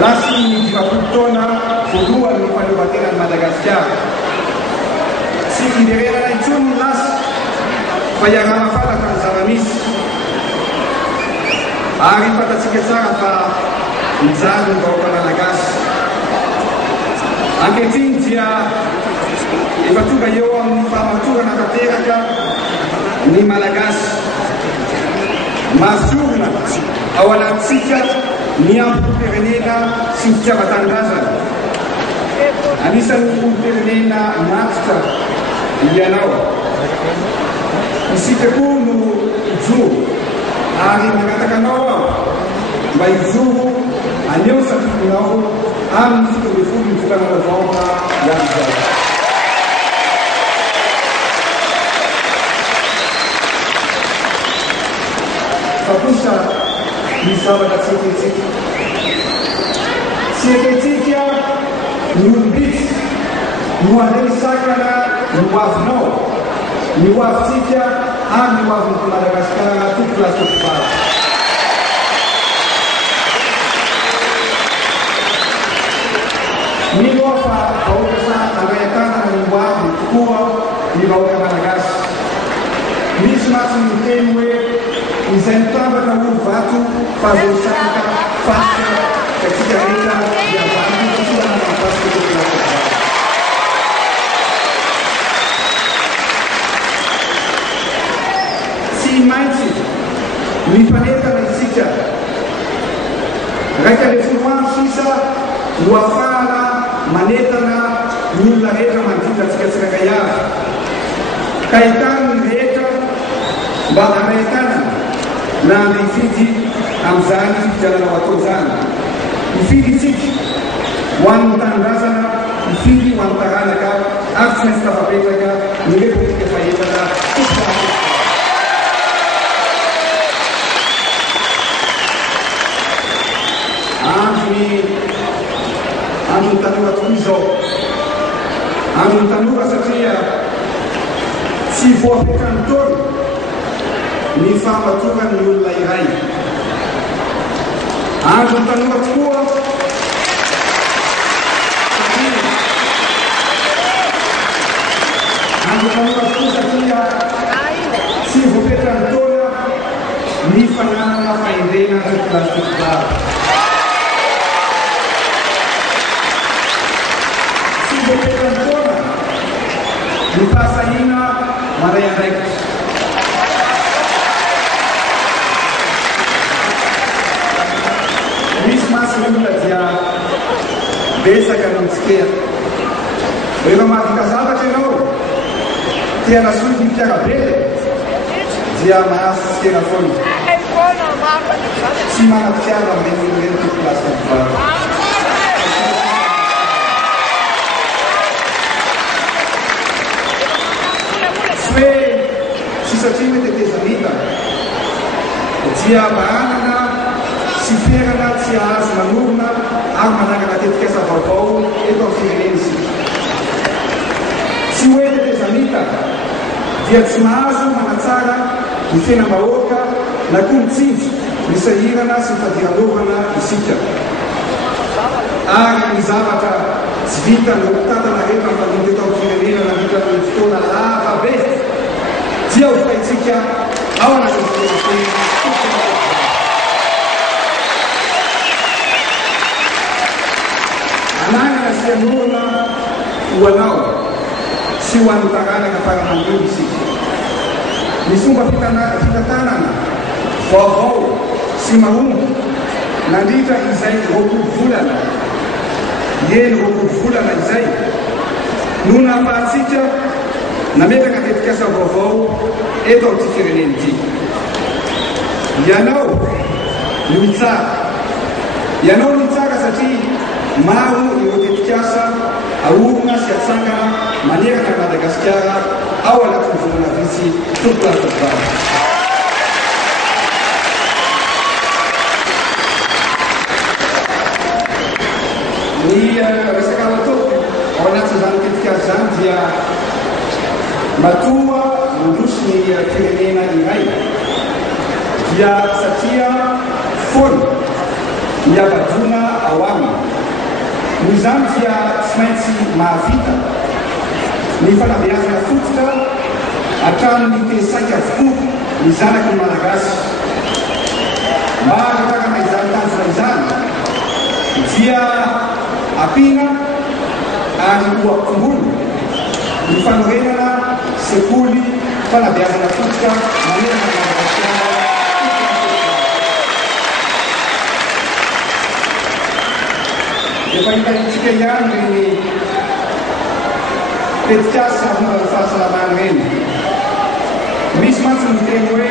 Lasci di Vaputtona fu al quando batteva in Madagascar. Si chiedeva in giorno las payagama fata Tanzania. Ari pada sikesara fa Nzadu kwa Madagas. Anche Tintia e batuga io mi fa matura na kateraka ni Malagas. Masuna awala tsika niam perenena sintia batangaza anisan perenena nasta yanao isite kunu zu ari nakataka nawa bai zu anyo sa tunao am sito bifugi tukana na volta ya Fakusha ni sawa da Sieketika Nubit Nuadeli Sakana Nuavno Nuavtika Am Nuav Madagascar tout classe de part. Nilofa Aukasa Agayakana Nuav Kua Niloka Madagascar. Mismas Nukemwe isentava na Uvatu Fazosaka Fasta Cigareta e a Vatu que na Pasta do Si Mainzi mi planeta na Sika Reka de Fuman Sisa Wafala Maneta na Nula Reta Mantita Cikacagaya Caetano Reta Bada Americana na Fiji Amzani Jala Watozana Ifidi Tiki Wan Tangazana Ifidi Wan Taranaka Absence Tapapetaka Nige Fayetaka Anu Tanura Tuizo Anu Tanura Satria Si for cantor Ni Fapatura Nula Irai Anu Tanura Tua Anu Tanura Tua Satria Si for cantor Ni Fanana Faindena Tutla Lupa Saina Maraya Rex Mismas Lula Dia Besa Canonsquer Ela uma casada que não Tia na sua de Tiagabele Dia Mas que na foi Simana Tiaga Menino que passa de fora Si satima de tesamita, dia banana, si ferana, si as manurna, arma na que essa valpau e conferência. Si ué de tesamita, dia tsmazo, manatsara, e fena baoka, na kuntzit, e sairana, si fadiradovana, e sika. Ari izavata, svita, lutata na reta, fazendo conferência, na vida do na lava, besta. Dia o Paitica, a hora de Ananga se anula o anal, se o ano tagana que para manter o sítio. Nisumba fica tanana, forró, se maum, na dita izai rouco fulana, e ele rouco fulana izai, nuna pacitia. Na meta que essa vovó é do diferente. Yanau, Lumitsar. Yanau Lumitsar essa mau e o que casa a urna se atsanga maneira na Madagascar ao ela funciona vice tudo a tocar. E essa cara toda, ao anatin'izany tetik'azy zany dia matoa mandroso ny firenena iray dia satria foana ny avadona ao aminy. Noho izany dia tsy maintsy mahavita ny fanabeazana fototra hatramin'ny tesaika avokoa ny zanaky ny malagasy. Mba hahatakana izany tanjona izany dia ampina ary ho ampitomboly ny fanorenana sekoly fanabeazana fototra manerana ny Madagasikara. Efa hitantsika ihany reny tetik'asa momba ny fahasalamana reny. Misy mantsy miteny hoe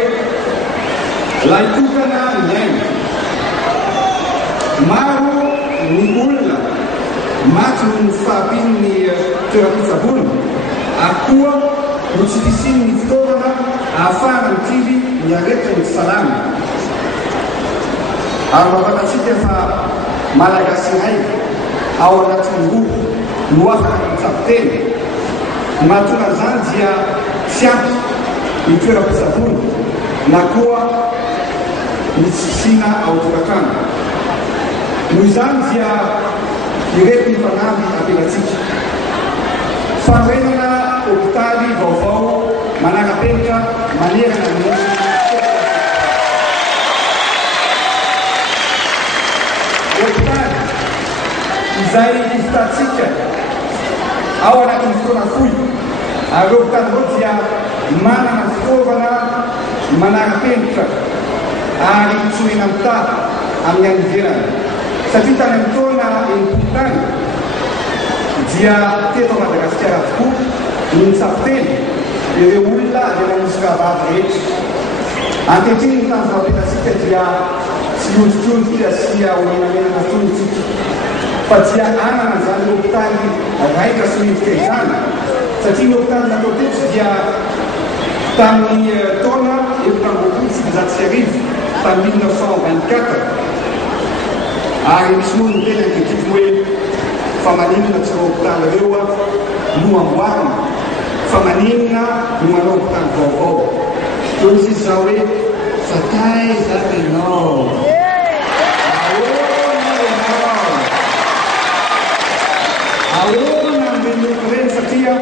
laitokana ny aina. Maro ny olona maty no ny fahampian'ny toeram-pitsaboana ary koa no tsy fisiany ny fitaovana ahafahana mitily ny aretina ny salama. Ary mahafantatsika fa malagasy iray ao anatin'ny roa no afaka mitsabo-teny. Mahatonga an'izany dia tsy ampy ny toeram-pitsaboana na koa ny tsisina ao tokatrano. Noho izany dia ireto ny fanampy ampiantsika. Fanorenana hôpitaly vaovao manara-penitra manerana ny hôpitaly izay hitatsika ao anatin'ny fotoana fohy. Ary hôpitaly ireo dia manana fitaovana manara-penitra ary tsoina mitady amin'ny any ivelany. Satria tany amin'ny taona enimpolo tany dia teto Madagasikara avokoa ny mitsabo-teny ireo olona dia manosika vavy rehetra. Ankehitriny ny tanjona ampiantsika dia tsy ondrikondrika sy menamenana tongotsika fa dia anana izany hôpitaly raika sy mendrika izany. Satria ny hôpitaly natao teto dia tamin'ny taona efatra amby roapolo sy sivinjato sy arivo tamin'ny 1924. Ary misy moa ny tena ankehitriny hoe fa maninona tsy hôpitaly ireo no amboarina, fa maninona no manao hôpitaly vaovao. Teo izy izao hoe fa taiza ianao, ahoana menoko reny satria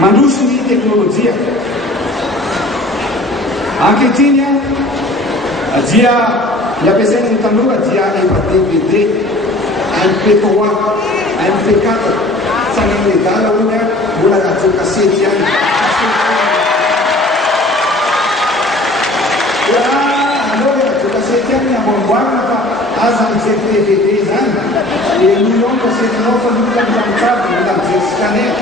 mandroso ny teknôlôjia. Ankehitriny dia ny ampiasain'ny tanora dia efa DVD, MP3, MP4 sanan'edala hoy mbola radio kasety ihany. Anao le radio kasety ihany amboamboarina fa aza mijery DVD zany. E noho eo ny kasetinao fa nolona mitamitady mila mijery scanner.